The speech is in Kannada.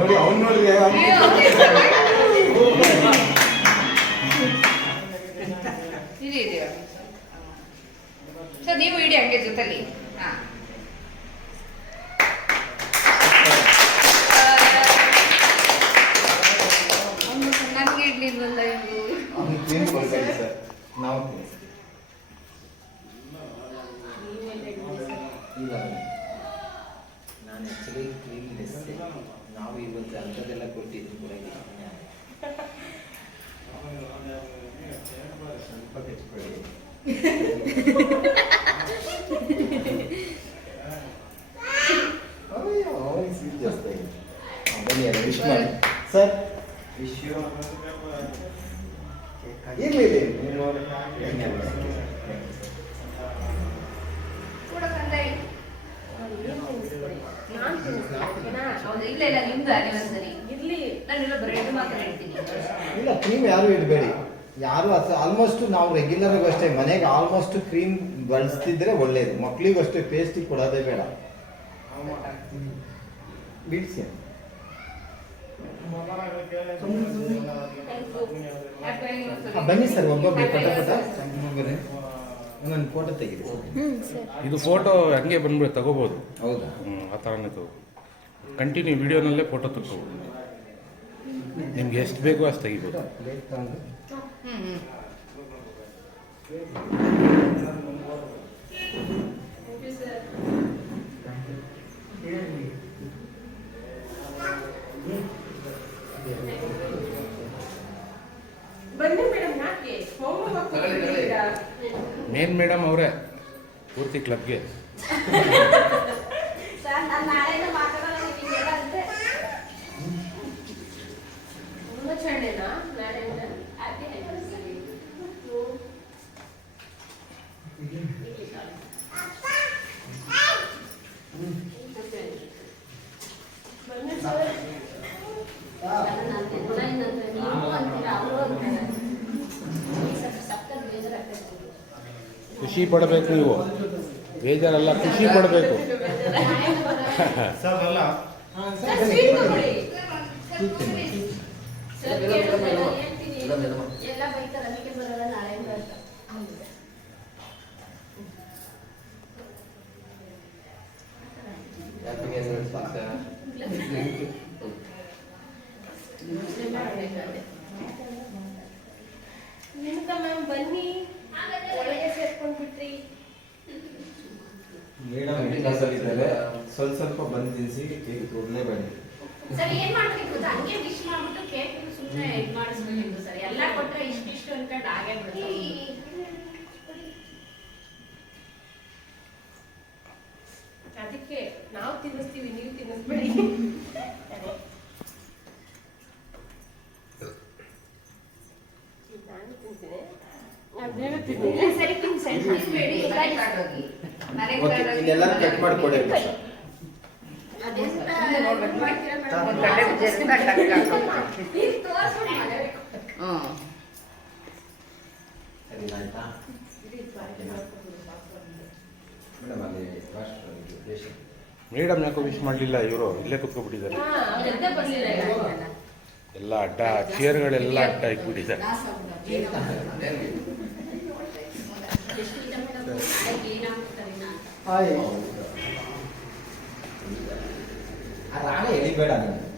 ನೋಡಿ ಅವ್ನು ನೋಡ್ರಿ ಸರ್ ನೀವು ಇಡಿ ಹಂಗೆ ಜೊತೆಲಿ. ಹಾಂ ನನಗೆ ಇಡ್ಲಿಲ್ವಲ್ಲ ಇವರು. ನಾವು ನಾನು ಆ್ಯಕ್ಚುಲಿ ಕ್ಲೀನ್ನೆಸ್ ನಾವು ಇವತ್ತು ಅಂಥದ್ದೆಲ್ಲ ಕೊಟ್ಟಿದ್ದು ಕೂಡ ಸ್ವಲ್ಪ ಕೆಚ್ಕೊಳ್ಳಿ. ಬನ್ನಿ ಅದು ವಿಶ್ ಮಾಡಿ ಸರ್. ವಿಶ್ ಇರಲಿ ಇಲ್ಲ ಕ್ರೀಮ್ ಯಾರು ಇಡಬೇಡಿ. ಯಾರು ಆಲ್ಮೋಸ್ಟ್ ನಾವು ರೆಗ್ಯುಲರ್ ಅಷ್ಟೇ ಮನೆಗೆ ಆಲ್ಮೋಸ್ಟ್ ಕ್ರೀಮ್ ಬಳಸ್ತಿದ್ರೆ ಒಳ್ಳೇದು. ಮಕ್ಕಳಿಗೂ ಅಷ್ಟೇ ಪೇಸ್ಟಿಗೆ ಕೊಡೋದೇ ಬೇಡ. ಬಿಡಿಸಿ ಬನ್ನಿ ಸರ್ ಒಬ್ಬೊಬ್ಬರು ಪಟ ನನ್ನ ಫೋಟೋ ತೆಗೀರಿ. ಇದು ಫೋಟೋ ಹಂಗೆ ಬಂದ್ಬಿಟ್ಟು ತಗೋಬೋದು. ಹೌದಾ? ಆ ಥರನೇ ತಗೋ. ಕಂಟಿನ್ಯೂ ವಿಡಿಯೋನಲ್ಲೇ ಫೋಟೋ ತಗೋಬೋದು. ನಿಮ್ಗೆ ಎಷ್ಟು ಬೇಕೋ ಅಷ್ಟು ತೆಗಿಬೋದು. ಮೇನ್ ಮೇಡಮ್ ಅವರೇ ಪೂರ್ತಿ ಕ್ಲಬ್ಗೆ. ಖುಷಿ ಪಡಬೇಕು ನೀವು, ಬೇಜಾರಲ್ಲ, ಖುಷಿ ಪಡಬೇಕು. ಸರ್ ಅಲ್ಲ ಬನ್ನಿ ಒಳಗೆ ಸೇರ್ಕೊಂಡ್ಬಿಟ್ರಿ. ಸ್ವಲ್ಪ ಸ್ವಲ್ಪ ಬಂದು ತಿನ್ಸಿ ಈಗ ಕೂಡಲೇ ಬನ್ನಿ. ಸರ್ ಏನ್ ಮಾಡ್ಬೇಕು ಗೊತ್ತಾ, ಹಂಗೆ ವಿಶ್ ಮಾಡ್ಬಿಟ್ಟು ಕೇಕ್ ಸುಮ್ಮನೆ ಇದು ಮಾಡಿಸ್ಬೇಕಿತ್ತು ಸರ್. ಎಲ್ಲ ಕೊಟ್ರೆ ಇಷ್ಟಿಷ್ಟು ಅನ್ಕೊಂಡು ಹಾಗೆ ಬಿಡ್ತೀವಿ. ಅದಕ್ಕೆ ನಾವು ತಿನ್ನಿಸ್ತೀವಿ, ನೀವು ತಿನ್ನಿಸ್ಬೇಡಿ. ನಾನು ತಿಂತೀನಿ, ಸರಿ ತಿನ್ನಿಸ್ಬೇಡಿ. ಇನ್ನೆಲ್ಲ ಕಟ್ ಮಾಡಿಕೊಡಿ. ಮೇಡಮ್ ಯಾಕೋ ವಿಶ್ ಮಾಡಲಿಲ್ಲ, ಇವರು ಇಲ್ಲೇ ಕುತ್ಕೊಬಿಟ್ಟಿದ್ದಾರೆ. ಎಲ್ಲ ಅಡ್ಡ, ಚೇರ್ಗಳೆಲ್ಲ ಅಡ್ಡ ಇಟ್ಬಿಟ್ಟಿದ್ದಾರೆ. ರಾಣಿ ಎಳಿಬೇಡ ನೀನು.